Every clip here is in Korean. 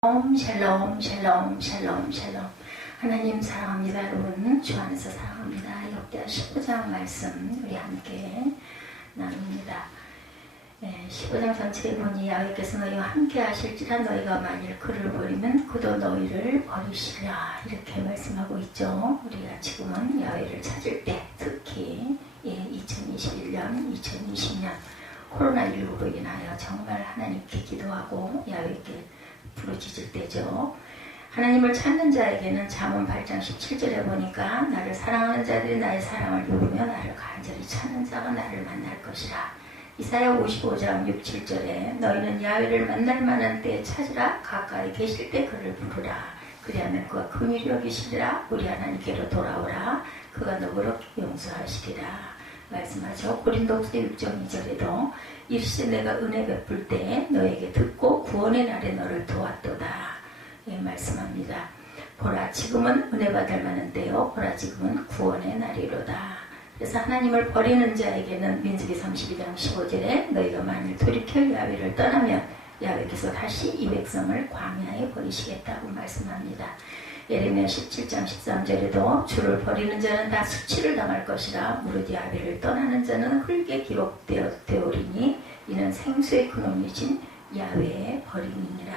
샬롬 샬롬 샬롬 샬롬. 하나님 사랑합니다. 여러분 주 안에서 사랑합니다. 역대하 15장 말씀 우리 함께 나눕니다. 15장 전체에 보니 야훼께서 너희와 함께 하실지라 너희가 만일 그를 버리면 그도 너희를 버리시리라 이렇게 말씀하고 있죠. 우리가 지금은 야훼를 찾을 때 특히 2021년 2020년 코로나19로 인하여 정말 하나님께 기도하고 야훼께 부르짖을 때죠. 하나님을 찾는 자에게는 잠언 8장 17절에 보니까 나를 사랑하는 자들이 나의 사랑을 누르며 나를 간절히 찾는 자가 나를 만날 것이라. 이사야 55장 6, 7절에 너희는 야훼를 만날 만한 때에 찾으라. 가까이 계실 때 그를 부르라. 그리하면 그가 긍휼히 여기시리라. 우리 하나님께로 돌아오라. 그가 너그럽게 용서하시리라. 말씀하죠. 고린도후서 6장 2절에도 일시 내가 은혜 베풀 때 너에게 듣고 구원의 날에 너를 도왔도다. 말씀합니다. 보라 지금은 은혜 받을 만한 때요. 보라 지금은 구원의 날이로다. 그래서 하나님을 버리는 자에게는 민수기 32장 15절에 너희가 만일 돌이켜 야훼를 떠나면 야훼께서 다시 이 백성을 광야에 버리시겠다고 말씀합니다. 예레미야 17장 13절에도 주를 버리는 자는 다 수치를 당할 것이라. 무릇 야훼를 떠나는 자는 흙에 기록되오리니 이는 생수의 근원이신 야훼의 버림이니라.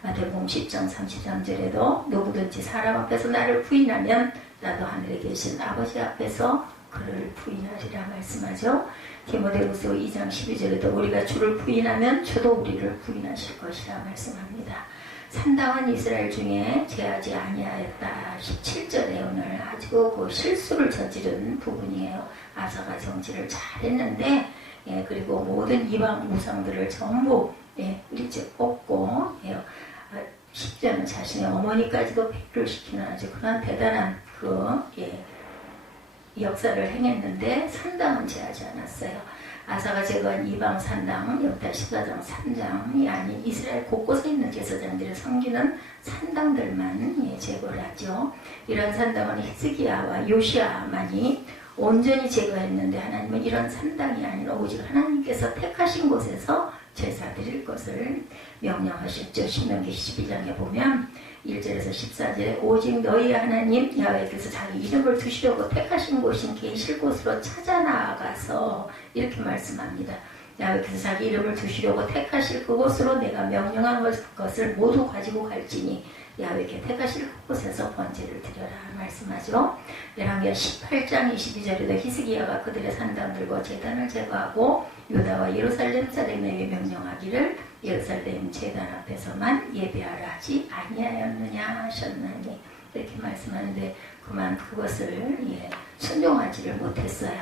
마태복음 10장 33절에도 누구든지 사람 앞에서 나를 부인하면 나도 하늘에 계신 아버지 앞에서 그를 부인하리라 말씀하죠. 디모데후서 2장 12절에도 우리가 주를 부인하면 주도 우리를 부인하실 것이라 말씀합니다. 산당한 이스라엘 중에 제하지 아니하였다. 17절에 오늘 아주 그 실수를 저지른 부분이에요. 아사가 정치를 잘했는데 그리고 모든 이방 우상들을 전부 일찍 뽑고 심지어는 자신의 어머니까지도 폐를 시키는 아주 그런 대단한 역사를 행했는데 산당은 제하지 않았어요. 아사가 제거한 이방 산당, 역대 14장 3장이 아닌 이스라엘 곳곳에 있는 제사장들을 섬기는 산당들만 제거를 하죠. 이런 산당은 히스기야와 요시야만이 온전히 제거했는데 하나님은 이런 산당이 아니라 오직 하나님께서 택하신 곳에서 제사 드릴 것을 명령하셨죠. 신명기 12장에 보면 1절에서 14절에 오직 너희 하나님 야훼께서 자기 이름을 두시려고 택하신 곳인 계실 곳으로 찾아 나아가서 이렇게 말씀합니다. 야훼께서 자기 이름을 두시려고 택하실 그곳으로 내가 명령한 것을 모두 가지고 갈지니 야훼께 택하실 그곳에서 번제를 드려라 말씀하죠. 열왕기하 18장 22절에도 히스기야가 그들의 산당들과 제단을 제거하고 유다와 예루살렘 사람에게 명령하기를 예루살렘 제단 앞에서만 예배하라 하지 아니하였느냐 하셨나니 이렇게 말씀하는데 그만 그것을 순종하지를 못했어요.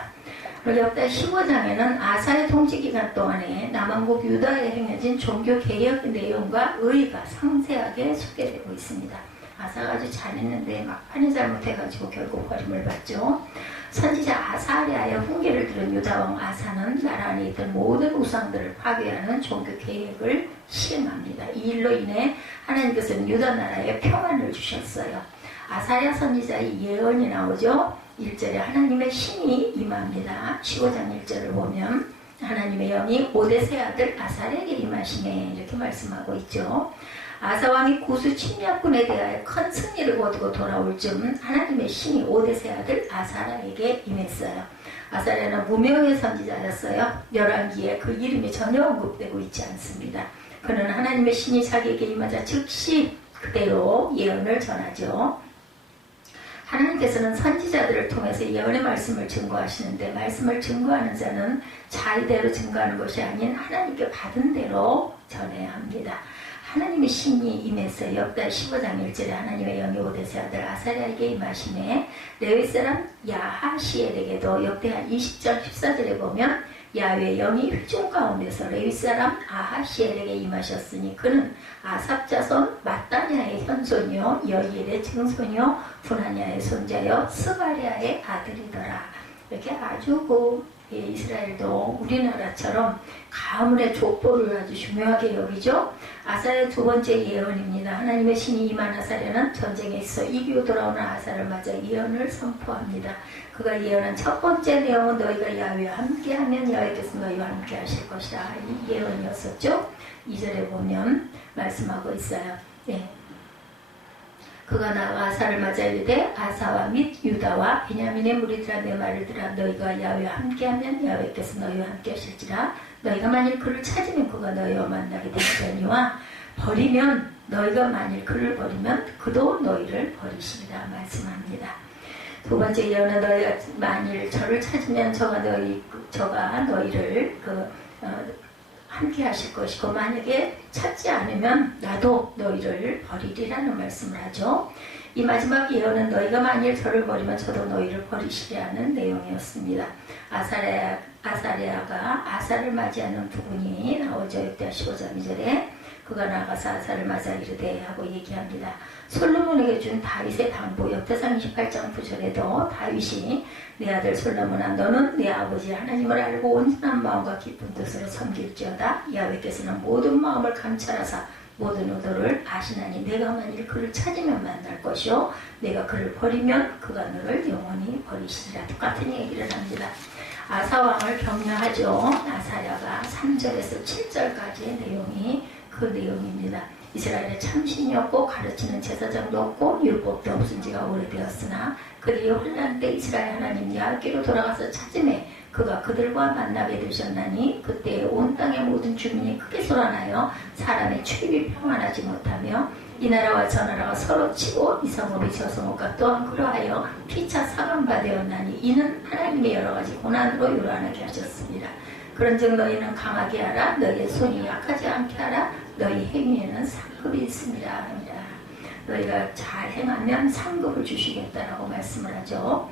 그리고 역대 15장에는 아사의 통치기간 동안에 남왕국 유다에 행해진 종교개혁 내용과 의의가 상세하게 소개되고 있습니다. 아사가 아주 잘했는데 막판에 잘못해가지고 결국 버림을 받죠. 선지자 아사랴의 훈계를 들은 유다왕 아사는 나라 안에 있던 모든 우상들을 파괴하는 종교개혁을 시행합니다. 이 일로 인해 하나님께서는 유다 나라에 평안을 주셨어요. 아사랴 선지자의 예언이 나오죠. 1절에 하나님의 신이 임합니다. 15장 1절을 보면 하나님의 영이 오뎃의 아들 아사랴에게 임하시네 이렇게 말씀하고 있죠. 아사왕이 구수 침략군에 대하여 큰 승리를 거두고 돌아올 즈음 하나님의 신이 오뎃의 아들 아사랴에게 임했어요. 아사랴는 무명의 선지자였어요. 열왕기에 그 이름이 전혀 언급되고 있지 않습니다. 그는 하나님의 신이 자기에게 임하자 즉시 그대로 예언을 전하죠. 하나님께서는 선지자들을 통해서 예언의 말씀을 증거하시는데 말씀을 증거하는 자는 자의대로 증거하는 것이 아닌 하나님께 받은 대로 전해야 합니다. 하나님의 신이 임했어요. 역대 15장 1절에 하나님의 영이 오뎃의 아들 아사랴에게 임하시네. 레위 사람 야하시엘에게도 역대하 20장 14절에 보면 야훼의 영이 회중 가운데서 레위 사람 아하시엘에게 임하셨으니 그는 아삽 자손 마따냐의 현손이요 여일의 증손이요 분하냐의 손자요 스가랴의 아들이더라. 이렇게 아주 이스라엘도 우리나라처럼 가문의 족보를 아주 중요하게 여기죠. 아사의 두 번째 예언입니다. 하나님의 신이 임한 아사랴는 전쟁에 있어 이기고 돌아오는 아사를 맞아 예언을 선포합니다. 그가 예언한 첫 번째 내용은 너희가 야훼와 함께하면 야훼께서 너희와 함께 하실 것이라 이 예언이었었죠. 2절에 보면 말씀하고 있어요. 예. 그가 나와 아사를 맞아 이르되 아사와 및 유다와 베냐민의 무리들아 내 말을 들으라. 너희가 야외와 함께하면 야외께서 너희와 함께 하실지라. 너희가 만일 그를 찾으면 그가 너희와 만나게 되시려니와 버리면 너희가 만일 그를 버리면 그도 너희를 버리시리라 말씀합니다. 두 번째 예언은 너희가 만일 저를 찾으면 저가 너희를 함께 하실 것이고 만약에 찾지 않으면 나도 너희를 버리리라는 말씀을 하죠. 이 마지막 예언은 너희가 만일 저를 버리면 저도 너희를 버리시리라는 내용이었습니다. 아사랴가 아사를 맞이하는 부분이 나오죠. 역대 15장 2절에 그가 나가서 아사를 맞아 이르되 하고 얘기합니다. 솔로몬에게 준 다윗의 당부 역대상 28장 9절에도 다윗이 내 아들 솔로몬아 너는 내 아버지 하나님을 알고 온전한 마음과 기쁜 뜻으로 섬길지어다. 야훼께서는 모든 마음을 감찰하사 모든 의도를 아시나니 내가 만일 그를 찾으면 만날 것이요 내가 그를 버리면 그가 너를 영원히 버리시리라. 똑같은 얘기를 합니다. 아사왕을 격려하죠. 아사랴가 3절에서 7절까지의 내용이 그 내용입니다. 이스라엘에 참신이 없고 가르치는 제사장도 없고 율법도 없은 지가 오래되었으나 그들이 혼란 때 이스라엘 하나님 야훼께로 돌아가서 찾음에 그가 그들과 만나게 되셨나니 그때 온 땅의 모든 주민이 크게 쏟아나여 사람의 출입이 평안하지 못하며 이 나라와 저 나라가 서로 치고 이 성읍이 저 성읍과 또한 그러하여 피차 사망바 되었나니 이는 하나님의 여러 가지 고난으로 요란하게 하셨습니다. 그런즉 너희는 강하게 하라. 너희의 손이 약하지 않게 하라. 너희 행위에는 상급이 있습니다. 합니다. 너희가 잘 행하면 상급을 주시겠다라고 말씀을 하죠.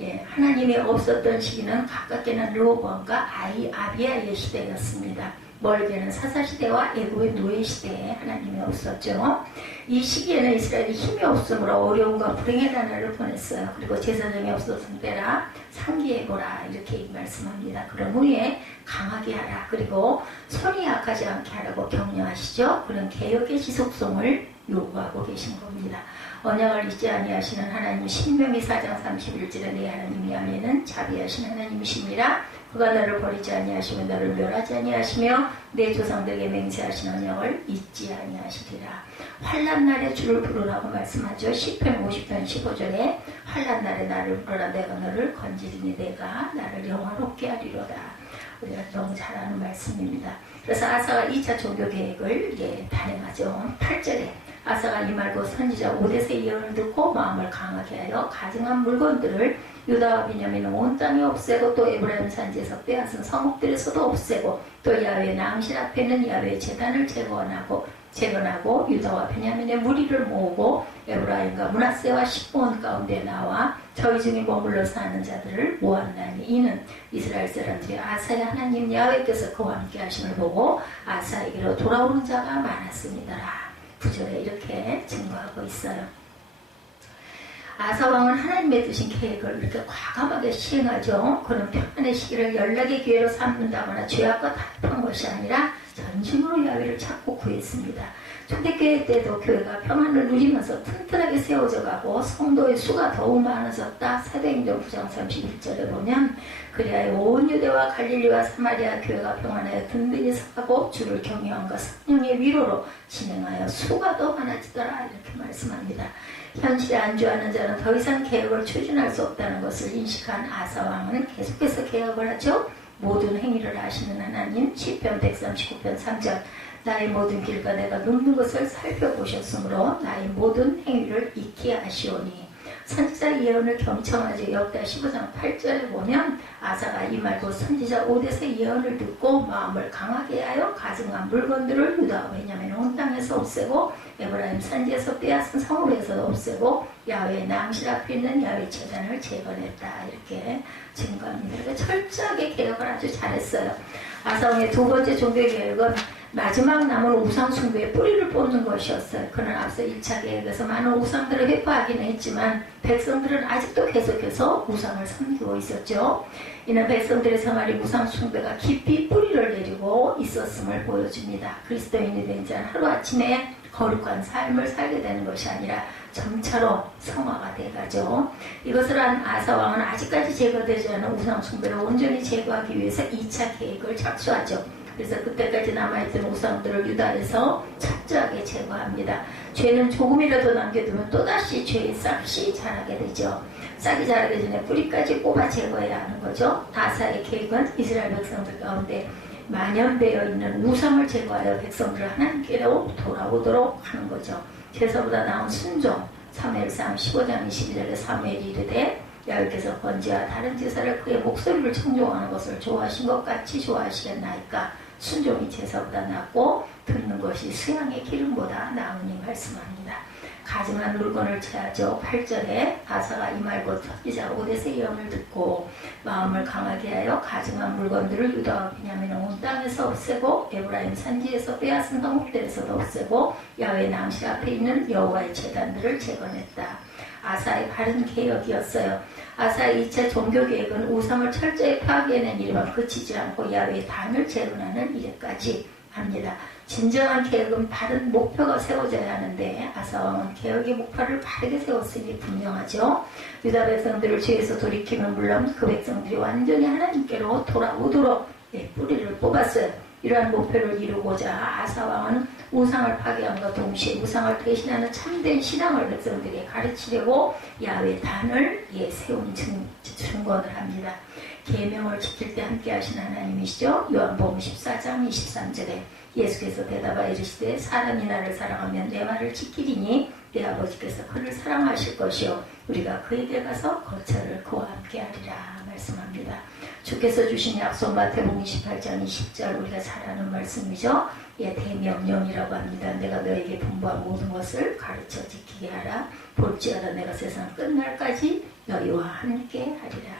예, 하나님이 없었던 시기는 가깝게는 르호보암과 아비야의 시대였습니다. 멀게는 사사시대와 애굽의 노예시대에 하나님이 없었죠. 이 시기에는 이스라엘이 힘이 없으므로 어려움과 불행의 나라를 보냈어요. 그리고 제사장이 없었을 때라 상기해보라 이렇게 말씀합니다. 그런 후에 강하게 하라. 그리고 손이 약하지 않게 하라고 격려하시죠. 그런 개혁의 지속성을 요구하고 계신 겁니다. 언약을 잊지 아니하시는 하나님 신명기 4장 31절에 내 하나님이 아멘은 자비하신 하나님이십니다. 그가 너를 버리지 아니하시며 너를 멸하지 아니하시며 내 조상들에게 맹세하신 언약을 잊지 아니하시리라. 환난 날에 주를 부르라고 말씀하죠. 시편 50편 15절에 환난 날에 나를 부르라. 내가 너를 건지리니 내가 나를 영화롭게 하리로다. 우리가 너무 잘 아는 말씀입니다. 그래서 아사가 2차 종교 계획을 단행하죠. 8절에 아사가 이 말고 선지자 오데스의 예언을 듣고 마음을 강하게 하여 가증한 물건들을 유다와 베냐민은 온 땅에 없애고 또 에브라임 산지에서 빼앗은 성읍들에서도 없애고 또 야훼 낭실 앞에는 야훼 제단을 재건하고 유다와 베냐민의 무리를 모으고 에브라임과 므낫세와 시므온 가운데 나와 저희 중에 머물러 사는 자들을 모았나니 이는 이스라엘 사람들이 아사의 하나님 야훼께서 그와 함께 하심을 보고 아사에게로 돌아오는 자가 많았습니다라. 9절에 이렇게 증거하고 있어요. 아사왕은 하나님의 주신 계획을 이렇게 과감하게 시행하죠. 그는 평안의 시기를 연락의 기회로 삼는다거나 죄악과 타협한 것이 아니라 전심으로 야훼를 찾고 구했습니다. 초대교회 때도 교회가 평안을 누리면서 튼튼하게 세워져 가고 성도의 수가 더욱 많아졌다. 사도행전 9장 31절에 보면 그리하여 온 유대와 갈릴리와 사마리아 교회가 평안하여 든든히 서가고 주를 경외함과 성령의 위로로 진행하여 수가 더 많아지더라 이렇게 말씀합니다. 현실에 안주하는 자는 더 이상 개혁을 추진할 수 없다는 것을 인식한 아사왕은 계속해서 개혁을 하죠. 모든 행위를 아시는 하나님 시편 139편 3절 나의 모든 길과 내가 눕는 것을 살펴보셨으므로 나의 모든 행위를 익히 아시오니 선지자 예언을 경청하지. 역대 15장 8절에 보면 아사가 이 말고 선지자 오데스의 예언을 듣고 마음을 강하게 하여 가증한 물건들을 유다와 베냐민 온 땅에서 없애고 에브라임 산지에서 빼앗은 성읍에서도 없애고 야훼 낭실 앞에 있는 야훼 제단을 재건했다 이렇게 증거합니다. 그러니까 철저하게 개혁을 아주 잘했어요. 아사왕의 두 번째 종교 계획은 마지막 남은 우상 숭배의 뿌리를 뽑는 것이었어요. 그는 앞서 1차 계획에서 많은 우상들을 회파하기는 했지만 백성들은 아직도 계속해서 우상을 섬기고 있었죠. 이는 백성들의 생활이 우상 숭배가 깊이 뿌리를 내리고 있었음을 보여줍니다. 그리스도인이 된 자는 하루아침에 거룩한 삶을 살게 되는 것이 아니라 점차로 성화가 돼가죠. 이것을 한 아사왕은 아직까지 제거되지 않은 우상 숭배를 온전히 제거하기 위해서 2차 계획을 착수하죠. 그래서 그때까지 남아있던 우상들을 유다에서 철저하게 제거합니다. 죄는 조금이라도 남겨두면 또다시 죄의 싹이 자라게 되죠. 싹이 자라기 전에 뿌리까지 뽑아 제거해야 하는 거죠. 아사의 계획은 이스라엘 백성들 가운데 만연되어 있는 우상을 제거하여 백성들을 하나님께로 돌아오도록 하는 거죠. 제사보다 나은 순종. 사무엘상 15장 22절에 사무엘이 이르되 야훼께서 번제와 다른 제사를 그의 목소리를 청종하는 것을 좋아하신 것 같이 좋아하시겠나이까. 순종이 제사보다 낫고 듣는 것이 수양의 기름보다 나으니 말씀합니다. 가증한 물건을 제하죠. 8절에 아사가 이 말고 선지자 오뎃의 예언을 듣고 마음을 강하게 하여 가증한 물건들을 유다와 베냐민 온 땅에서 없애고 에브라임 산지에서 빼앗은 성읍들에서도 없애고 야훼 낭실 앞에 있는 여호와의 제단들을 재건했다. 아사의 바른 개혁이었어요. 아사의 2차 종교개혁은 우상을 철저히 파괴해낸 일만 그치지 않고 야훼의 단을 재건하는 일까지 합니다. 진정한 개혁은 바른 목표가 세워져야 하는데 아사왕은 개혁의 목표를 바르게 세웠으니 분명하죠. 유다 백성들을 죄에서 돌이키면 물론 그 백성들이 완전히 하나님께로 돌아오도록 뿌리를 뽑았어요. 이러한 목표를 이루고자 아사왕은 우상을 파괴함과 동시에 우상을 대신하는 참된 신앙을 백성들에게 가르치려고 야훼 단을 세운 증거를 합니다. 계명을 지킬 때 함께 하신 하나님이시죠. 요한복음 14장 23절에 예수께서 대답하여 이르시되 사람이 나를 사랑하면 내 말을 지키리니 내 아버지께서 그를 사랑하실 것이요 우리가 그에게 가서 거처를 그와 함께 하리라 말씀합니다. 주께서 주신 약속 마태복음 28장 20절 우리가 잘 아는 말씀이죠. 대명령이라고 합니다. 내가 너에게 분부한 모든 것을 가르쳐 지키게 하라. 볼지어다 내가 세상 끝날까지 너희와 함께 하리라.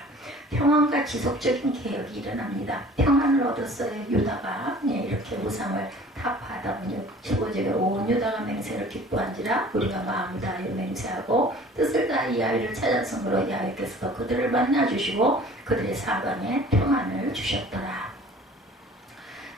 평안과 지속적인 개혁이 일어납니다. 평안을 얻었어요. 유다가 이렇게 우상을 타파하다 보니 15절에 온 유다가 맹세를 기뻐한지라 우리가 마음을 다하여 맹세하고 뜻을 다하여 야훼를 찾았으므로 야훼께서도 그들을 만나주시고 그들의 사방에 평안을 주셨더라.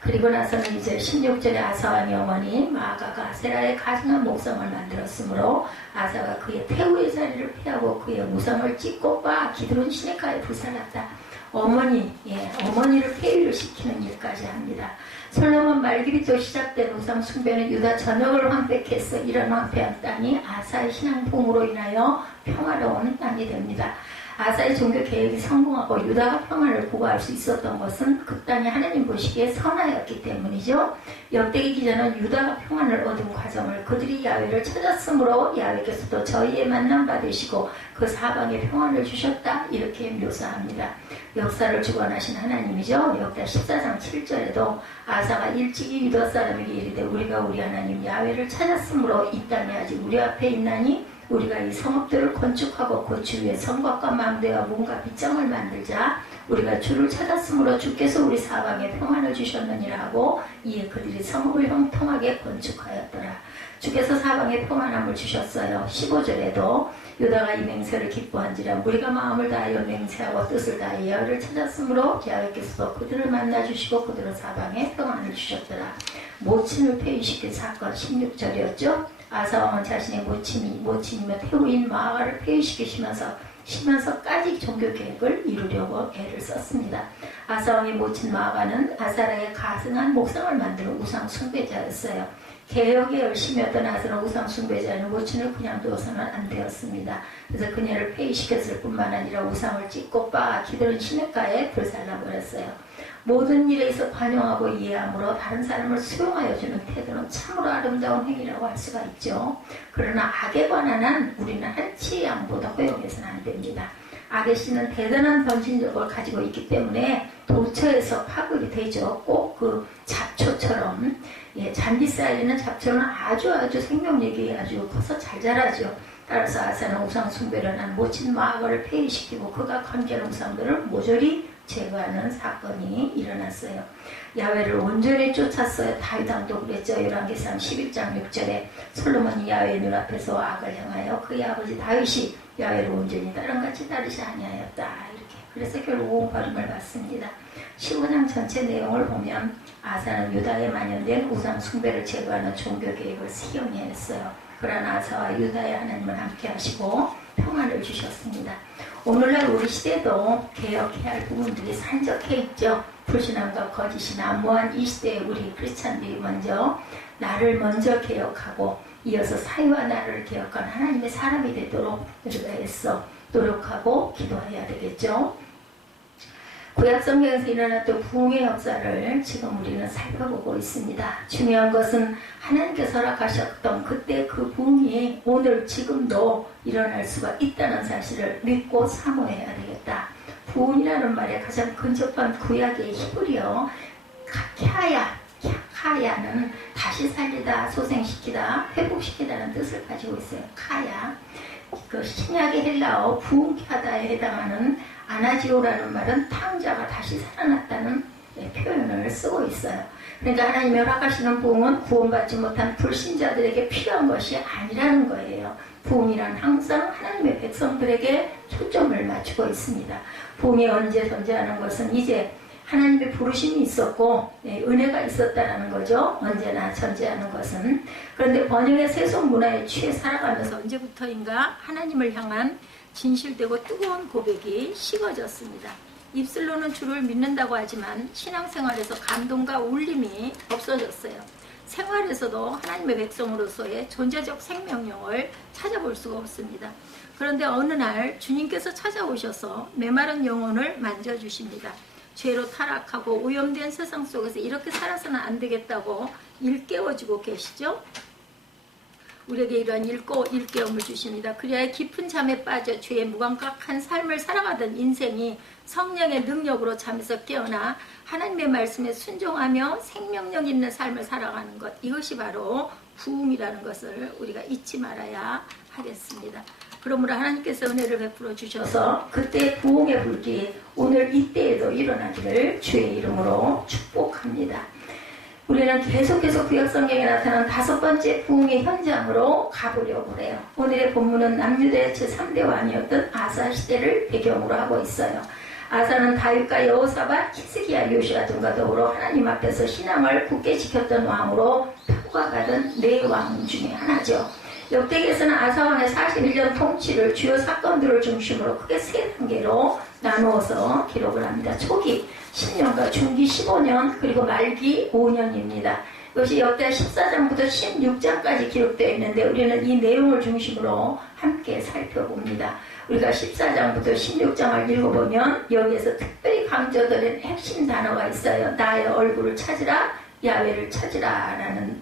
그리고 나서는 이제 16절에 아사왕의 어머니 마아가가 아세라의 가증한 목상을 만들었으므로 아사가 그의 태우의 자리를 피하고 그의 우상을 찢고 빻아 기드론 시내가에 불살랐다. 어머니를 폐위를 시키는 일까지 합니다. 솔로몬 말기부터 시작된 우상 숭배는 유다 전역을 황폐했어. 이런 황폐한 땅이 아사의 신앙풍으로 인하여 평화로운 땅이 됩니다. 아사의 종교 개혁이 성공하고 유다가 평화를 구할 수 있었던 것은 그 땅이 하나님 보시기에 선하였기 때문이죠. 역대기 기자는 유다가 평안을 얻은 과정을 그들이 야훼를 찾았으므로 야훼께서도 저희의 만남 받으시고 그 사방에 평안을 주셨다 이렇게 묘사합니다. 역사를 주관하신 하나님이죠. 역대 14장 7절에도 아사가 일찍이 유다 사람에게 이르되 우리가 우리 하나님 야훼를 찾았으므로 이 땅이 아직 우리 앞에 있나니 우리가 이 성읍들을 건축하고 그 주위에 성곽과 망대와 문과 빗장을 만들자. 우리가 주를 찾았으므로 주께서 우리 사방에 평안을 주셨느니라 하고 이에 그들이 성읍을 형통하게 건축하였더라. 주께서 사방에 평안함을 주셨어요. 15절에도 유다가 이 맹세를 기뻐한지라 우리가 마음을 다하여 맹세하고 뜻을 다하여 야훼를 찾았으므로 야훼께서도 그들을 만나주시고 그들의 사방에 평안을 주셨더라. 모친을 폐위시킨 사건 16절이었죠. 아사왕은 자신의 모친이며 태우인 마아가를 폐위시키시면서까지 종교개혁을 이루려고 애를 썼습니다. 아사왕의 모친 마아가는 아사라의 가증한 목상을 만드는 우상 숭배자였어요. 개혁에 열심히 했던 아사라 우상 숭배자는 모친을 그냥 두어서는 안 되었습니다. 그래서 그녀를 폐위시켰을 뿐만 아니라 우상을 찢고 빻아 기드론 시내가에 불살라버렸어요. 모든 일에 있어 관용하고 이해함으로 다른 사람을 수용하여 주는 태도는 참으로 아름다운 행위라고 할 수가 있죠. 그러나 악에 관한 우리는 한치의 양보다 허용해서는 안 됩니다. 악의 씨는 대단한 변신력을 가지고 있기 때문에 도처에서 파급이 되죠. 꼭 그 잡초처럼 잔디 쌓이는 잡초는 아주 생명력이 아주 커서 잘 자라죠. 따라서 아사는 우상 숭배를 한 모친 마아가를 폐위시키고 그가 관계한 우상들을 모조리 제거하는 사건이 일어났어요. 야훼를 온전히 쫓았어요. 다윗 왕도 그랬죠. 열왕기상 11장 6절에 솔로몬이 야훼의 눈앞에서 악을 향하여 그의 아버지 다윗이 야훼를 온전히 다른같이 따르지 아니하였다. 이렇게. 그래서 결국 벌임을 받습니다. 15장 전체 내용을 보면 아사는 유다에 만연된 우상 숭배를 제거하는 종교개혁을 시행했어요. 그러나 아사와 유다의 하나님은 함께 하시고 평안을 주셨습니다. 오늘날 우리 시대도 개혁해야 할 부분들이 산적해 있죠. 불신앙과 거짓이 난무한 이 시대에 우리 크리스찬들이 나를 먼저 개혁하고 이어서 사회와 나라를 개혁한 하나님의 사람이 되도록 우리가 애써 노력하고 기도해야 되겠죠. 구약 성경에서 일어났던 부흥의 역사를 지금 우리는 살펴보고 있습니다. 중요한 것은 하나님께서 허락하셨던 그때 그 부흥이 오늘 지금도 일어날 수가 있다는 사실을 믿고 사모해야 되겠다. 부흥이라는 말에 가장 근접한 구약의 히브리어 카야는 다시 살리다, 소생시키다, 회복시키다는 뜻을 가지고 있어요. 카야. 그 신약의 헬라어 부흥하다에 해당하는 아나지오라는 말은 탕자가 다시 살아났다는 표현을 쓰고 있어요. 그러니까 하나님이 허락하시는 부흥은 구원받지 못한 불신자들에게 필요한 것이 아니라는 거예요. 부흥이란 항상 하나님의 백성들에게 초점을 맞추고 있습니다. 부흥이 언제 존재하는 것은 이제 하나님의 부르심이 있었고 은혜가 있었다라는 거죠. 언제나 존재하는 것은. 그런데 번영의 세속 문화에 취해 살아가면서 언제부터인가 하나님을 향한 진실되고 뜨거운 고백이 식어졌습니다. 입술로는 주를 믿는다고 하지만 신앙생활에서 감동과 울림이 없어졌어요. 생활에서도 하나님의 백성으로서의 존재적 생명력을 찾아볼 수가 없습니다. 그런데 어느 날 주님께서 찾아오셔서 메마른 영혼을 만져주십니다. 죄로 타락하고 오염된 세상 속에서 이렇게 살아서는 안 되겠다고 일깨워주고 계시죠. 우리에게 이러한 일깨움을 주십니다. 그리하여 깊은 잠에 빠져 죄의 무감각한 삶을 살아가던 인생이 성령의 능력으로 잠에서 깨어나 하나님의 말씀에 순종하며 생명력 있는 삶을 살아가는 것, 이것이 바로 부흥이라는 것을 우리가 잊지 말아야 하겠습니다. 그러므로 하나님께서 은혜를 베풀어 주셔서 그때 부흥의 불길이 오늘 이때에도 일어나기를 주의 이름으로 축복합니다. 우리는 계속해서 구약성경에 나타난 5번째 부흥의 현장으로 가보려고 해요. 오늘의 본문은 남유다의 제3대 왕이었던 아사 시대를 배경으로 하고 있어요. 아사는 다윗과 여호사밧, 히스기야, 요시야 등과 더불어 하나님 앞에서 신앙을 굳게 지켰던 왕으로 평가받은 4왕 중에 하나죠. 역대기에서는 아사왕의 41년 통치를 주요 사건들을 중심으로 크게 3단계로 나누어서 기록을 합니다. 초기 10년과 중기 15년 그리고 말기 5년입니다. 이것이 역대 14장부터 16장까지 기록되어 있는데 우리는 이 내용을 중심으로 함께 살펴봅니다. 우리가 14장부터 16장을 읽어보면 여기에서 특별히 강조되는 핵심 단어가 있어요. 나의 얼굴을 찾으라, 야훼를 찾으라는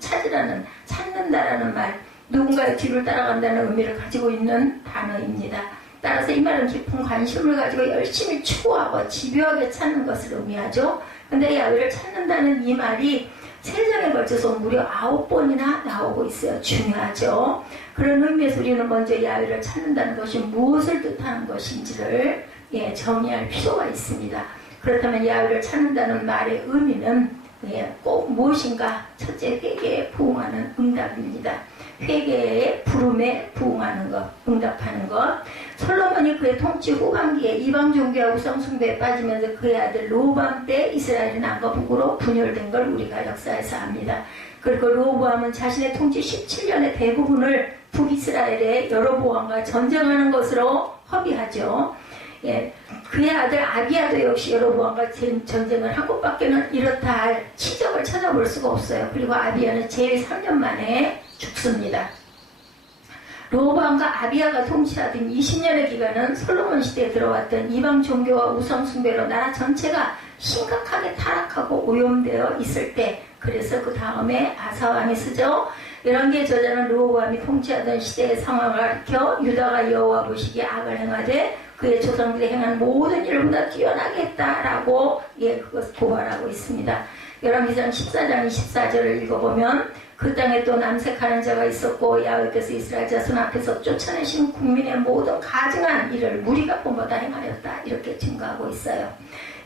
찾는다라는 말, 누군가의 뒤를 따라간다는 의미를 가지고 있는 단어입니다. 따라서 이 말은 깊은 관심을 가지고 열심히 추구하고 집요하게 찾는 것을 의미하죠. 근데 야훼를 찾는다는 이 말이 3장에 걸쳐서 무려 9번이나 나오고 있어요. 중요하죠. 그런 의미에서 우리는 먼저 야훼를 찾는다는 것이 무엇을 뜻하는 것인지를 정의할 필요가 있습니다. 그렇다면 야훼를 찾는다는 말의 의미는 꼭 무엇인가? 첫째, 회개에 부응하는 응답입니다. 회개의 부름에 부응하는 것, 응답하는 것. 솔로몬이 그의 통치 후반기에 이방 종교와 우상 숭배에 빠지면서 그의 아들 로보암 때 이스라엘이 남과 북으로 분열된 걸 우리가 역사에서 압니다. 그리고 로보암은 자신의 통치 17년의 대부분을 북이스라엘의 여로보암과 전쟁하는 것으로 허비하죠. 그의 아들 아비야도 역시 여로보암과 전쟁을 한 것밖에는 이렇다 할 치적을 찾아볼 수가 없어요. 그리고 아비야는 제일 3년 만에 죽습니다. 로보암과 아비야가 통치하던 20년의 기간은 솔로몬 시대에 들어왔던 이방 종교와 우상 숭배로 나라 전체가 심각하게 타락하고 오염되어 있을 때, 그래서 그 다음에 아사왕이 쓰죠. 열왕기의 저자는 로보암이 통치하던 시대의 상황을 가리켜 유다가 여호와 보시기에 악을 행하되 그의 조상들이 행한 모든 일보다 뛰어나게 했다라고 그것을 고발하고 있습니다. 열왕기상 14장 24절을 읽어보면 그 땅에 또 남색하는 자가 있었고 야훼께서 이스라엘 자손 앞에서 쫓아내신 국민의 모든 가증한 일을 무리가 본보다 행하였다, 이렇게 증거하고 있어요.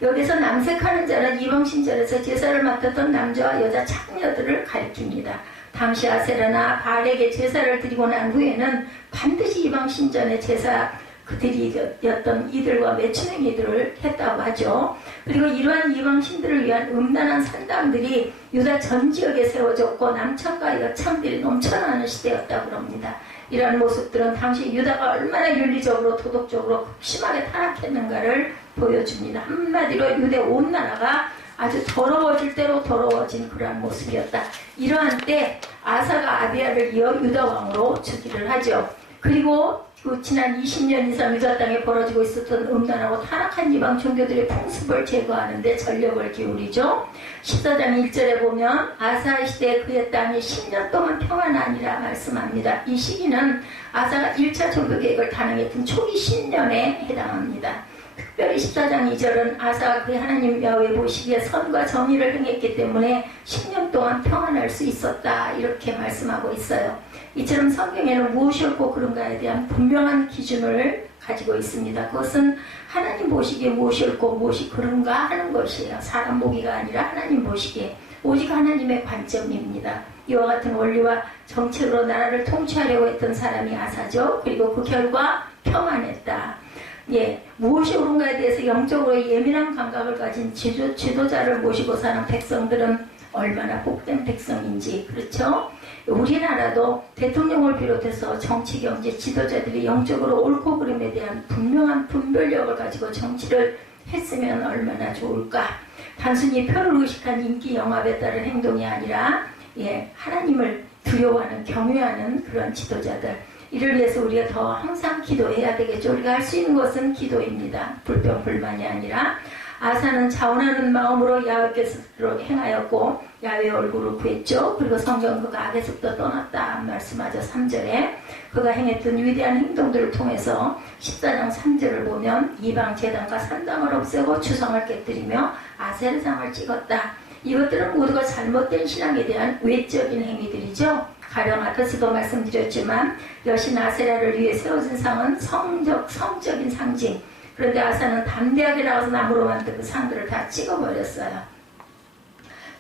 여기서 남색하는 자는 이방 신전에서 제사를 맡았던 남자와 여자 창녀들을 가리킵니다. 당시 아세라나 바알에게 제사를 드리고 난 후에는 반드시 이방 신전의 제사 그들이었던 이들과 맺힌 행위들을 했다고 하죠. 그리고 이러한 이방신들을 위한 음란한 산당들이 유다 전 지역에 세워졌고 남천과 여창들이 넘쳐나는 시대였다고 합니다. 이러한 모습들은 당시 유다가 얼마나 윤리적으로 도덕적으로 심하게 타락했는가를 보여줍니다. 한마디로 유대 온 나라가 아주 더러워질 대로 더러워진 그러한 모습이었다. 이러한 때 아사가 아비야를 이어 유다 왕으로 즉위를 하죠. 그리고 그 지난 20년 이상 유다 땅에 벌어지고 있었던 음란하고 타락한 이방 종교들의 풍습을 제거하는 데 전력을 기울이죠. 14장 1절에 보면 아사의 시대에 그의 땅이 10년 동안 평안하니라 말씀합니다. 이 시기는 아사가 1차 종교개혁을 단행했던 초기 10년에 해당합니다. 특별히 14장 2절은 아사가 그의 하나님 야훼 보시기에 선과 정의를 행했기 때문에 10년 동안 평안할 수 있었다 이렇게 말씀하고 있어요. 이처럼 성경에는 무엇이 옳고 그른가에 대한 분명한 기준을 가지고 있습니다. 그것은 하나님 보시기에 무엇이 옳고 무엇이 그른가 하는 것이에요. 사람 보기가 아니라 하나님 보시기에 오직 하나님의 관점입니다. 이와 같은 원리와 정책으로 나라를 통치하려고 했던 사람이 아사죠. 그리고 그 결과 평안했다. 무엇이 옳은가에 대해서 영적으로 예민한 감각을 가진 지도자를 모시고 사는 백성들은 얼마나 복된 백성인지, 그렇죠? 우리나라도 대통령을 비롯해서 정치, 경제, 지도자들이 영적으로 옳고 그름에 대한 분명한 분별력을 가지고 정치를 했으면 얼마나 좋을까. 단순히 표를 의식한 인기 영합에 따른 행동이 아니라 하나님을 두려워하는, 경외하는 그런 지도자들, 이를 위해서 우리가 더 항상 기도해야 되겠죠. 우리가 할 수 있는 것은 기도입니다. 불평불만이 아니라 아사는 자원하는 마음으로 야훼께서 행하였고 야훼의 얼굴을 구했죠. 그리고 성경 그가 악에서부터 떠났다 말씀하죠. 3절에 그가 행했던 위대한 행동들을 통해서 14장 3절을 보면 이방 제단과 산당을 없애고 주상을 깨뜨리며 아세르상을 찍었다. 이것들은 모두가 잘못된 신앙에 대한 외적인 행위들이죠. 가령 앞에서도 말씀드렸지만 여신 아세라를 위해 세워진 상은 성적인 상징. 그런데 아사는 담대하게 나가서 나무로 만든 그 상들을 다 찍어버렸어요.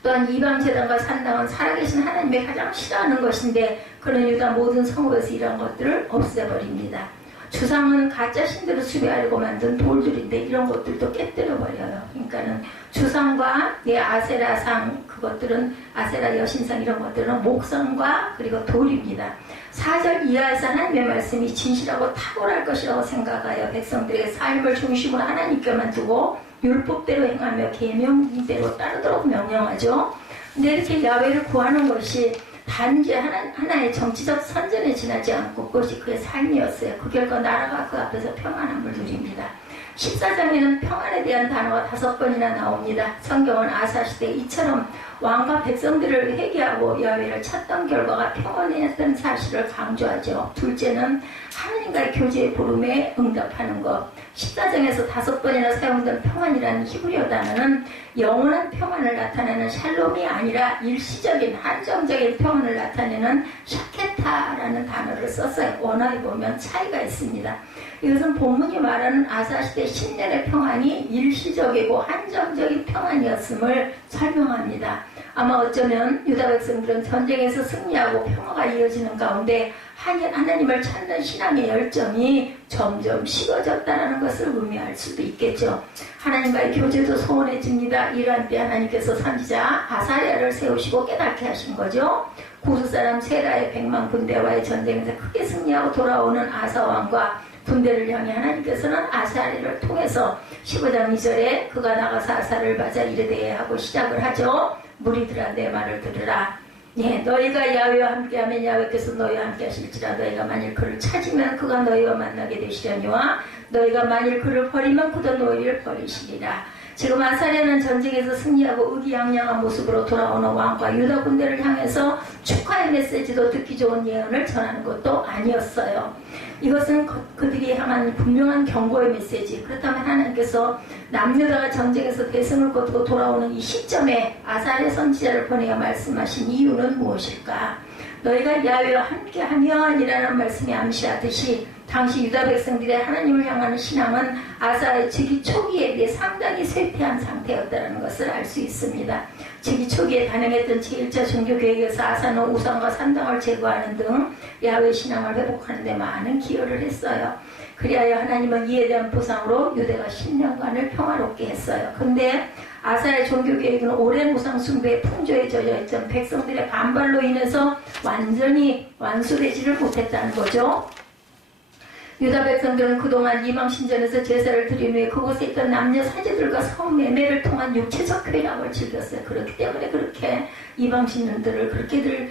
또한 이방 제단과 산당은 살아계신 하나님이 가장 싫어하는 것인데 그는 유다 모든 성읍에서 이런 것들을 없애버립니다. 주상은 가짜 신들을 수비하려고 만든 돌들인데 이런 것들도 깨뜨려버려요. 그러니까는 주상과 아세라상, 그것들은 아세라 여신상 이런 것들은 목상과 그리고 돌입니다. 4절 이하에서 하나님의 말씀이 진실하고 탁월할 것이라고 생각하여 백성들에게 삶을 중심으로 하나님께만 두고 율법대로 행하며 계명대로 따르도록 명령하죠. 근데 이렇게 야훼를 구하는 것이 단지 하나의 정치적 선전에 지나지 않고 그것이 그의 삶이었어요. 그 결과 나라가 그 앞에서 평안함을 누립니다. 14장에는 평안에 대한 단어가 5번이나 나옵니다. 성경은 아사 시대 이처럼 왕과 백성들을 회개하고 야훼를 찾던 결과가 평안이었던 사실을 강조하죠. 둘째는 하나님과의 교제의 부름에 응답하는 것. 14장에서 5번이나 사용된 평안이라는 히브리어 단어는 영원한 평안을 나타내는 샬롬이 아니라 일시적인 한정적인 평안을 나타내는 샤케타라는 단어를 썼어요. 원어에 보면 차이가 있습니다. 이것은 본문이 말하는 아사시대 10년의 평안이 일시적이고 한정적인 평안이었음을 설명합니다. 아마 어쩌면 유다 백성들은 전쟁에서 승리하고 평화가 이어지는 가운데 하나님을 찾는 신앙의 열정이 점점 식어졌다는 것을 의미할 수도 있겠죠. 하나님과의 교제도 소원해집니다. 이러한 때 하나님께서 선지자 아사랴를 세우시고 깨닫게 하신 거죠. 구스 사람 세라의 100만 군대와의 전쟁에서 크게 승리하고 돌아오는 아사왕과 군대를 향해 하나님께서는 아사랴를 통해서 15장 2절에 그가 나가서 아사를 맞아 이르되 하고 시작을 하죠. 무리들아 내 말을 들으라. 너희가 야훼와 함께하면 야훼께서 너희와 함께 하실지라. 너희가 만일 그를 찾으면 그가 너희와 만나게 되시려니와 너희가 만일 그를 버리면 그도 너희를 버리시리라. 지금 아사랴는 전쟁에서 승리하고 의기양양한 모습으로 돌아오는 왕과 유다 군대를 향해서 축하의 메시지도 듣기 좋은 예언을 전하는 것도 아니었어요. 이것은 그들이 향한 분명한 경고의 메시지. 그렇다면 하나님께서 남유다가 전쟁에서 대승을 거두고 돌아오는 이 시점에 아사랴 선지자를 보내어 말씀하신 이유는 무엇일까? 너희가 야훼와 함께하면 이라는 말씀이 암시하듯이 당시 유다 백성들의 하나님을 향하는 신앙은 아사의 즉위 초기에 비해 상당히 쇠퇴한 상태였다는 것을 알 수 있습니다. 즉위 초기에 단행했던 제1차 종교개혁에서 아사는 우상과 산당을 제거하는 등 야훼 신앙을 회복하는 데 많은 기여를 했어요. 그리하여 하나님은 이에 대한 보상으로 유대가 10년간을 평화롭게 했어요. 근데 아사의 종교개혁은 오랜 우상 숭배의 풍조에 젖어있던 백성들의 반발로 인해서 완전히 완수되지를 못했다는 거죠. 유다 백성들은 그동안 이방신전에서 제사를 드린 후에 그곳에 있던 남녀 사제들과 성매매를 통한 육체적 쾌락을 즐겼어요. 그렇기 때문에 그렇게 이방신전들을 그렇게들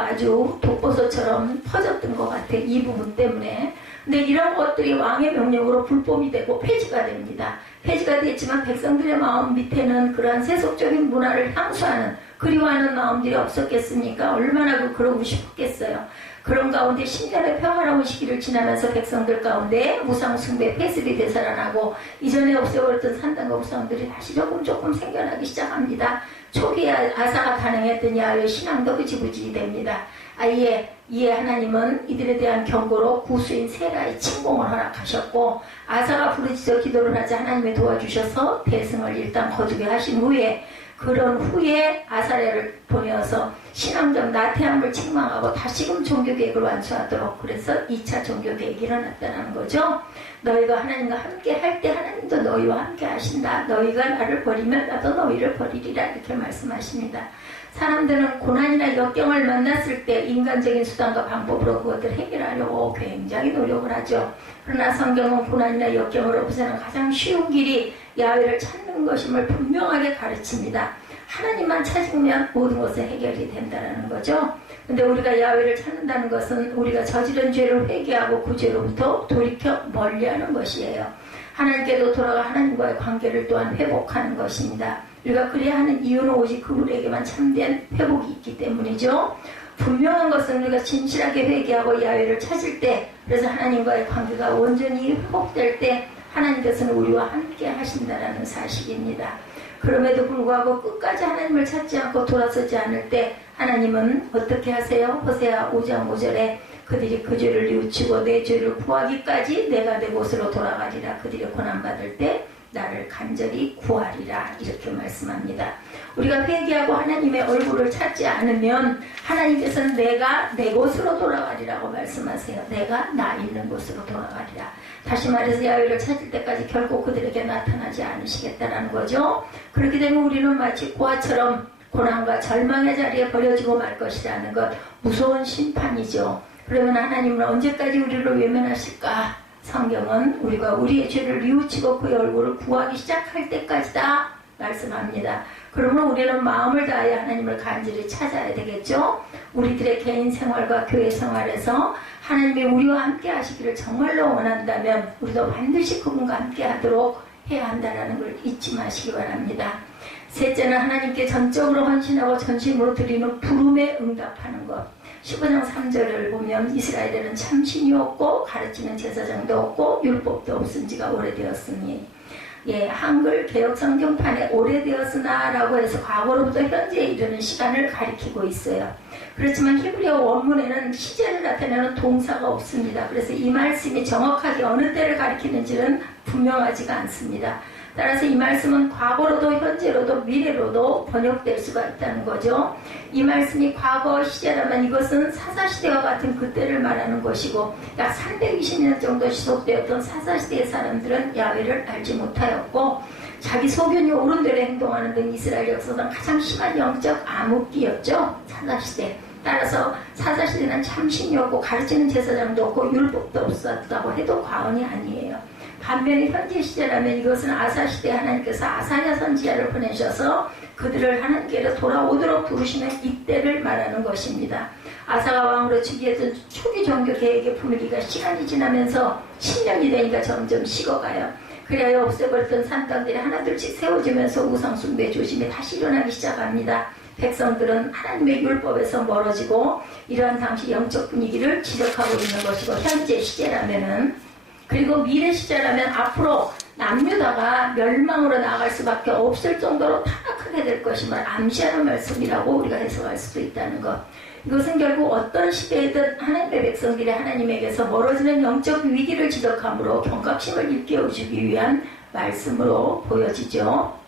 아주 독보소처럼 퍼졌던 것 같아요. 이 부분 때문에. 근데 이런 것들이 왕의 명령으로 불법이 되고 폐지가 됩니다. 폐지가 됐지만 백성들의 마음 밑에는 그러한 세속적인 문화를 향수하는 그리워하는 마음들이 없었겠습니까? 얼마나 그러고 싶었겠어요. 그런 가운데 10년의 평화로운 시기를 지나면서 백성들 가운데 우상숭배 폐습이 되살아나고 이전에 없애버렸던 산당과 우상들이 다시 조금 생겨나기 시작합니다. 초기에 아사가 단행했던 야훼 신앙도 흐지부지 됩니다. 이에 하나님은 이들에 대한 경고로 구수인 세라의 침공을 허락하셨고 아사가 부르짖어 기도를 하자 하나님이 도와주셔서 대승을 일단 거두게 하신 후에 그런 후에 아사랴를 보내어서 신앙적 나태함을 책망하고 다시금 종교개혁을 완수하도록 그래서 2차 종교개혁이 일어났다는 거죠. 너희가 하나님과 함께 할 때 하나님도 너희와 함께 하신다. 너희가 나를 버리면 나도 너희를 버리리라 이렇게 말씀하십니다. 사람들은 고난이나 역경을 만났을 때 인간적인 수단과 방법으로 그것을 해결하려고 굉장히 노력을 하죠. 그러나 성경은 고난이나 역경을 없애는 가장 쉬운 길이 야훼를 찾는 것임을 분명하게 가르칩니다. 하나님만 찾으면 모든 것은 해결이 된다는 거죠. 근데 우리가 야훼를 찾는다는 것은 우리가 저지른 죄를 회개하고 그 죄로부터 돌이켜 멀리하는 것이에요. 하나님께도 돌아가 하나님과의 관계를 또한 회복하는 것입니다. 우리가 그래야 하는 이유는 오직 그분에게만 참된 회복이 있기 때문이죠. 분명한 것은 우리가 진실하게 회개하고 야훼를 찾을 때 그래서 하나님과의 관계가 온전히 회복될 때 하나님께서는 우리와 함께 하신다는 사실입니다. 그럼에도 불구하고 끝까지 하나님을 찾지 않고 돌아서지 않을 때 하나님은 어떻게 하세요? 호세아 5장 5절에 그들이 그 죄를 뉘우치고 내 죄를 구하기까지 내가 내 곳으로 돌아가리라. 그들이 고난받을 때 나를 간절히 구하리라 이렇게 말씀합니다. 우리가 회개하고 하나님의 얼굴을 찾지 않으면 하나님께서는 내가 내 곳으로 돌아가리라고 말씀하세요. 내가 나 있는 곳으로 돌아가리라. 다시 말해서 야훼를 찾을 때까지 결국 그들에게 나타나지 않으시겠다라는 거죠. 그렇게 되면 우리는 마치 고아처럼 고난과 절망의 자리에 버려지고 말 것이라는 것 무서운 심판이죠. 그러면 하나님은 언제까지 우리를 외면하실까? 성경은 우리가 우리의 죄를 뉘우치고 그의 얼굴을 구하기 시작할 때까지다 말씀합니다. 그러면 우리는 마음을 다해 하나님을 간절히 찾아야 되겠죠. 우리들의 개인 생활과 교회 생활에서 하나님이 우리와 함께 하시기를 정말로 원한다면 우리도 반드시 그분과 함께 하도록 해야 한다는 걸 잊지 마시기 바랍니다. 셋째는 하나님께 전적으로 헌신하고 전심으로 드리는 부름에 응답하는 것. 15장 3절을 보면 이스라엘에는 참신이 없고 가르치는 제사장도 없고 율법도 없은 지가 오래되었으니 한글 개혁 성경판에 오래되었으나 라고 해서 과거로부터 현재에 이르는 시간을 가리키고 있어요. 그렇지만 히브리어 원문에는 시제를 나타내는 동사가 없습니다. 그래서 이 말씀이 정확하게 어느 때를 가리키는지는 분명하지가 않습니다. 따라서 이 말씀은 과거로도 현재로도 미래로도 번역될 수가 있다는 거죠. 이 말씀이 과거 시제라면 이것은 사사시대와 같은 그때를 말하는 것이고 약 320년 정도 지속되었던 사사시대의 사람들은 야훼를 알지 못하였고 자기 소견이 옳은 대로 행동하는 등 이스라엘 역사상 가장 심한 영적 암흑기였죠. 사사시대. 따라서 사사시대는 참신이 없고 가르치는 제사장도 없고 율법도 없었다고 해도 과언이 아니에요. 반면에 현재 시대라면 이것은 아사시대 하나님께서 아사랴 선지자를 보내셔서 그들을 하나님께로 돌아오도록 부르시는 이때를 말하는 것입니다. 아사가 왕으로 즉위했던 초기 종교 개혁의 분위기가 시간이 지나면서 10년이 되니까 점점 식어가요. 그리하여 없애버렸던 산당들이 하나둘씩 세워지면서 우상숭배 조짐이 다시 일어나기 시작합니다. 백성들은 하나님의 율법에서 멀어지고 이러한 당시 영적 분위기를 지적하고 있는 것이고 현재 시제라면은 그리고 미래 시제라면 앞으로 남유다가 멸망으로 나아갈 수밖에 없을 정도로 타락하게 될 것임을 암시하는 말씀이라고 우리가 해석할 수도 있다는 것. 이것은 결국 어떤 시대에든 하나님의 백성들이 하나님에게서 멀어지는 영적 위기를 지적함으로 경각심을 일깨워주기 위한 말씀으로 보여지죠.